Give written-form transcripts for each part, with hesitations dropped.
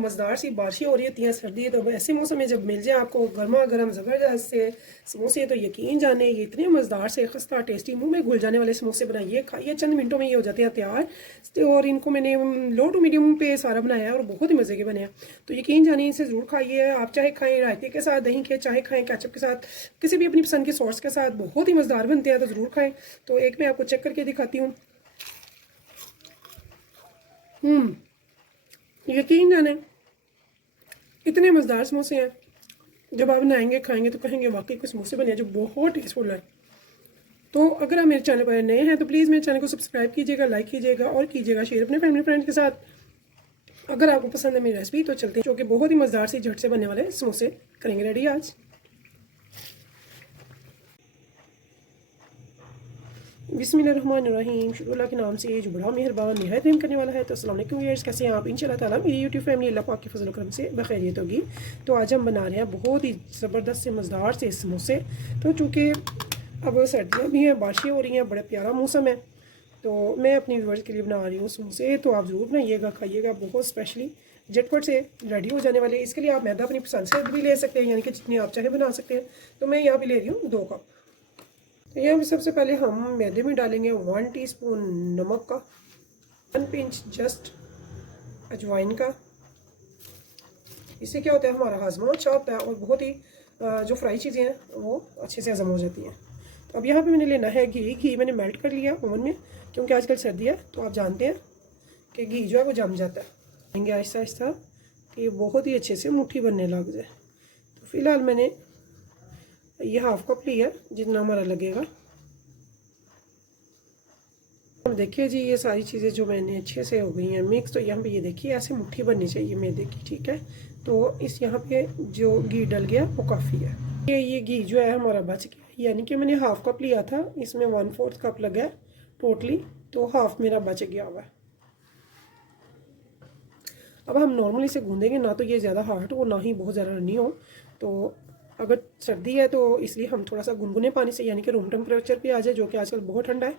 मज़ेदार सी बारिशें हो रही होती हैं, सर्दी है, तो ऐसे मौसम में जब मिल जाए आपको गर्मा गर्म ज़बरदस्त से समोसे, तो यकीन जाने ये इतने मज़ेदार से खस्ता टेस्टी मुंह में घुल जाने वाले समोसे बनाइए, खाइए, चंद मिनटों में ये हो जाते हैं तैयार। और इनको मैंने लो टू मीडियम पे सारा बनाया है और बहुत ही मज़े के बने हैं। तो यकीन जानिए इसे ज़रूर खाइए। आप चाहे खाएँ रायते के साथ, दही के, चाहे खाएँ केचप के साथ, किसी भी अपनी पसंद के सॉस के साथ, बहुत ही मज़ेदार बनते हैं, तो ज़रूर खाएँ। तो एक मैं आपको चेक करके दिखाती हूँ। यकीन जाने इतने मज़ेदार समोसे हैं, जब आप बनाएंगे खाएंगे तो कहेंगे वाकई कुछ समोसे बने हैं जो बहुत टेस्टफुल है। तो अगर आप मेरे चैनल पर नए हैं तो प्लीज़ मेरे चैनल को सब्सक्राइब कीजिएगा, लाइक कीजिएगा और कीजिएगा शेयर अपने फैमिली फ्रेंड्स के साथ। अगर आपको पसंद है मेरी रेसिपी तो चलते हैं, जो कि बहुत ही मज़ेदार से झट से बनने वाले समोसे करेंगे रेडी आज। बिस्मिल्लाहिर्रहमानिर्रहीम, शुरू अल्लाह के नाम से जो बड़ा मेहरबान निहायत रहम करने वाला है। तो अस्सलाम वालेकुम व्यूअर्स, कैसे हैं आप? इंशाल्लाह ताला मेरी यूट्यूब फैमिली अल्लाह पाक के फजल करम से बखैरियत होगी। तो आज हम बना रहे हैं बहुत ही ज़बरदस्त से मज़ेदार से समोसे। तो चूँकि अब सर्दियाँ भी हैं, बारिशें हो रही हैं, बड़ा प्यारा मौसम है, तो मैं अपनी व्यूअर्स के लिए बना रही हूँ समोसे। तो आप ज़रूर बनाइएगा, खाइएगा, बहुत स्पेशली झटपट से रेडी हो जाने वाले। इसके लिए आप मैदा अपनी पसंद से भी ले सकते हैं, यानी कि जितनी आप चाहे बना सकते हैं। तो मैं यहाँ पे ले रही हूँ 2 कप। तो यहाँ पे सबसे पहले हम मैदे में डालेंगे 1 टीस्पून नमक का, 1 पिंच जस्ट अजवाइन का। इससे क्या होता है, हमारा हाजमा अच्छा होता है और बहुत ही जो फ्राई चीज़ें हैं वो अच्छे से हजम हो जाती हैं। तो अब यहाँ पे मैंने लेना है घी मैंने मेल्ट कर लिया ओवन में, क्योंकि आजकल सर्दी है तो आप जानते हैं कि घी जो है वो जम जाता है। लेंगे आहिस्ता आहिस्ता कि ये बहुत ही अच्छे से मुट्ठी बनने लग जाए। तो फिलहाल मैंने ये हाफ कप लिया, जितना हमारा लगेगा। अब देखिए जी, ये सारी चीज़ें जो मैंने अच्छे से हो गई हैं मिक्स। तो यहाँ पे ये देखिए ऐसे मुट्ठी बननी चाहिए मैदे की, ठीक है। तो इस यहाँ पे जो घी डल गया वो काफ़ी है। ये घी जो है हमारा बच गया, यानी कि मैंने हाफ कप लिया था, इसमें 1/4 कप लगा है टोटली, तो हाफ मेरा बच गया हुआ है। अब हम नॉर्मली से गूंदेंगे ना, तो ये ज़्यादा हार्ड हो ना ही बहुत ज़्यादा रनी हो। तो अगर सर्दी है तो इसलिए हम थोड़ा सा गुनगुने पानी से, यानी कि रूम टेम्परेचर पे आ जाए, जो कि आजकल बहुत ठंडा है,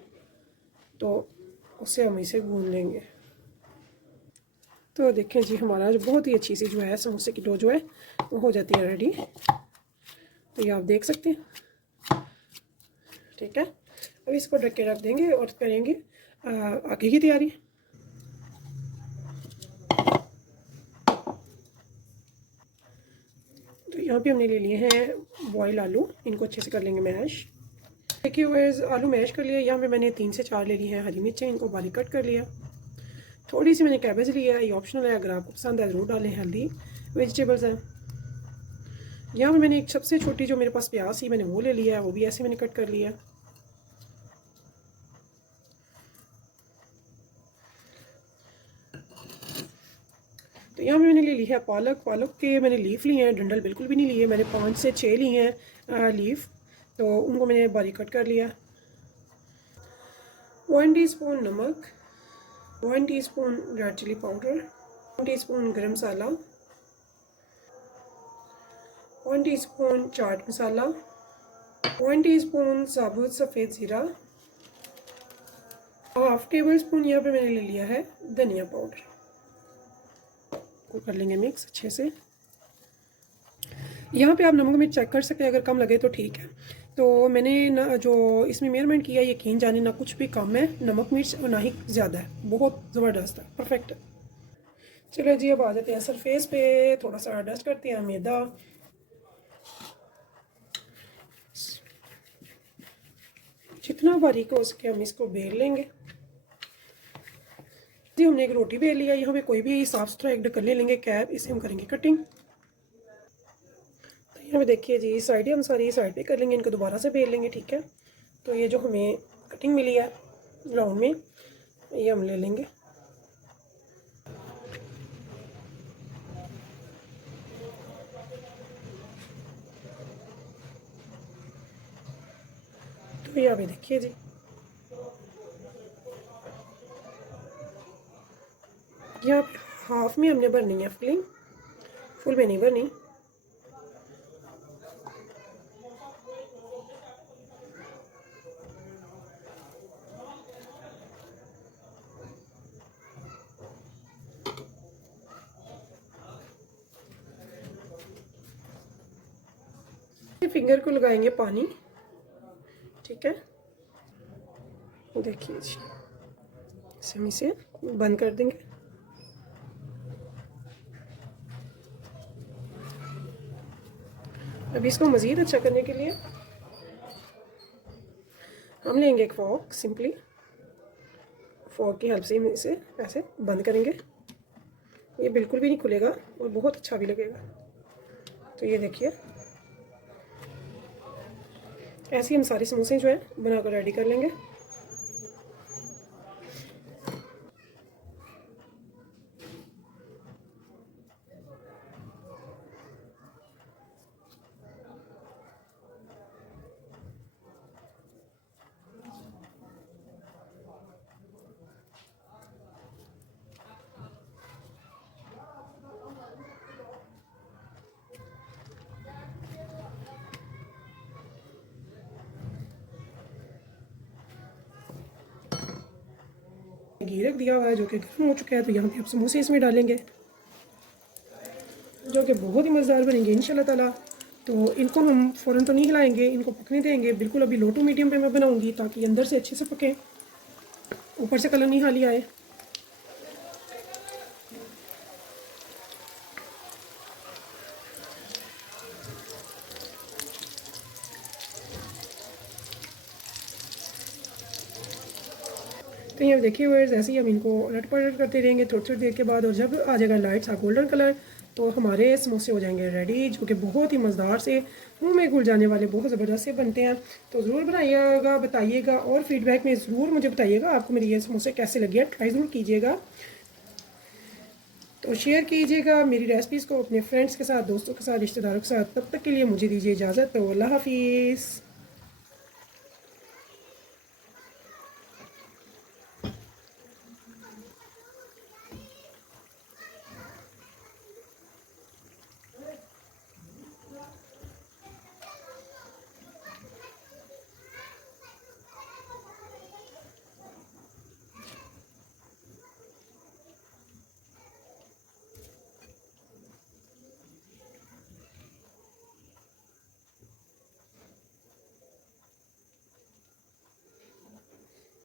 तो उससे हम इसे गूंद लेंगे। तो देखें जी, हमारा जो बहुत ही अच्छी सी जो है समोसे की डो जो है वो हो जाती है रेडी। तो ये आप देख सकते हैं, ठीक है। अब इसको ढक के रख देंगे और करेंगे आगे की तैयारी। तो यहाँ पे हमने ले लिए हैं बॉयल आलू, इनको अच्छे से कर लेंगे मैश। देखिए वेज आलू मैश कर लिया। यहाँ पे मैंने 3 से 4 ले ली हैं हरी मिर्चें, इनको बारीक कट कर लिया। थोड़ी सी मैंने कैबेज लिया है, ये ऑप्शनल है, अगर आपको पसंद है ज़रूर डालें, हेल्दी वेजिटेबल्स हैं। यहाँ पे मैंने एक सबसे छोटी जो मेरे पास प्याज थी मैंने वो ले लिया है, वो भी ऐसे मैंने कट कर लिया। तो यहाँ पे मैंने ले ली है पालक के मैंने लीफ लिए हैं, डंडल बिल्कुल भी नहीं लिए, मैंने 5 से 6 लिए हैं लीफ, तो उनको मैंने बारीक कट कर लिया। 1 टीस्पून नमक, 1 teaspoon red chilli powder, 1 teaspoon garam masala, 1 teaspoon chaat masala, 1 teaspoon साबुत सफ़ेद ज़ीरा, हाफ टेबल स्पून यहाँ पे मैंने ले लिया है धनिया पाउडर। को कर लेंगे मिक्स अच्छे से। यहाँ पे आप नमक मिर्च चेक कर सकते हैं, अगर कम लगे तो ठीक है। तो मैंने ना जो इसमें मेजरमेंट किया, यकीन जाने ना कुछ भी कम है नमक मिर्च और ना ही ज़्यादा है, बहुत ज़बरदस्त है, परफेक्ट है। चलो जी, अब आ जाते हैं सरफेस पे, थोड़ा सा डस्ट करते हैं मैदा। जितना बारीक हो सके हम इसको बेल लेंगे जी। हमने एक रोटी बेल लिया, यहाँ पे कोई भी साफ सुथरा एक ढक्कन ले लेंगे कैप, इसे हम करेंगे कटिंग। तो यहाँ पे देखिए जी, साइड हम सारी साइड पे कर लेंगे, इनको दोबारा से बेल लेंगे, ठीक है। तो ये जो हमें कटिंग मिली है राउंड में, ये हम ले लेंगे। तो यहाँ पे देखिए जी, यहाँ पे हाफ में हमने भरनी है फिलिंग, फुल में नहीं भरनी। फिंगर को लगाएंगे पानी, ठीक है। देखिए जी, इसे हम इसे बंद कर देंगे। अब इसको मज़ीद अच्छा करने के लिए हम लेंगे एक फॉर्क, सिंपली फॉर्क की हेल्प से हम इसे ऐसे बंद करेंगे। ये बिल्कुल भी नहीं खुलेगा और बहुत अच्छा भी लगेगा। तो ये देखिए, ऐसे ही हम सारे समोसे जो है बनाकर रेडी कर लेंगे। घी रख दिया हुआ है जो कि गर्म हो चुका है, तो यहाँ पे आप समोसे इसमें डालेंगे जो कि बहुत ही मज़ेदार बनेंगे इंशाल्लाह ताला। तो इनको हम फ़ौरन तो नहीं हिलाएंगे, इनको पकने देंगे। बिल्कुल अभी लो टू मीडियम पे मैं बनाऊंगी ताकि अंदर से अच्छे से पके, ऊपर से कलर नहीं हाली आए। तो ये देखिए व्यूअर्स, ऐसे ही हम इनको उलट पलट करते रहेंगे थोड़ी थोड़ी देर के बाद, और जब आ जाएगा लाइट सा गोल्डन कलर तो हमारे समोसे हो जाएंगे रेडी, जो कि बहुत ही मज़ेदार से मुंह में घुल जाने वाले बहुत ज़बरदस्त से बनते हैं। तो ज़रूर बनाइएगा, बताइएगा और फीडबैक में ज़रूर मुझे बताइएगा आपको मेरे ये समोसे कैसे लगे हैं। ट्राई ज़रूर कीजिएगा, तो शेयर कीजिएगा मेरी रेसिपीज़ को अपने फ्रेंड्स के साथ, दोस्तों के साथ, रिश्तेदारों के साथ। तब तक के लिए मुझे दीजिए इजाज़त। तो अल्लाह हाफिज़।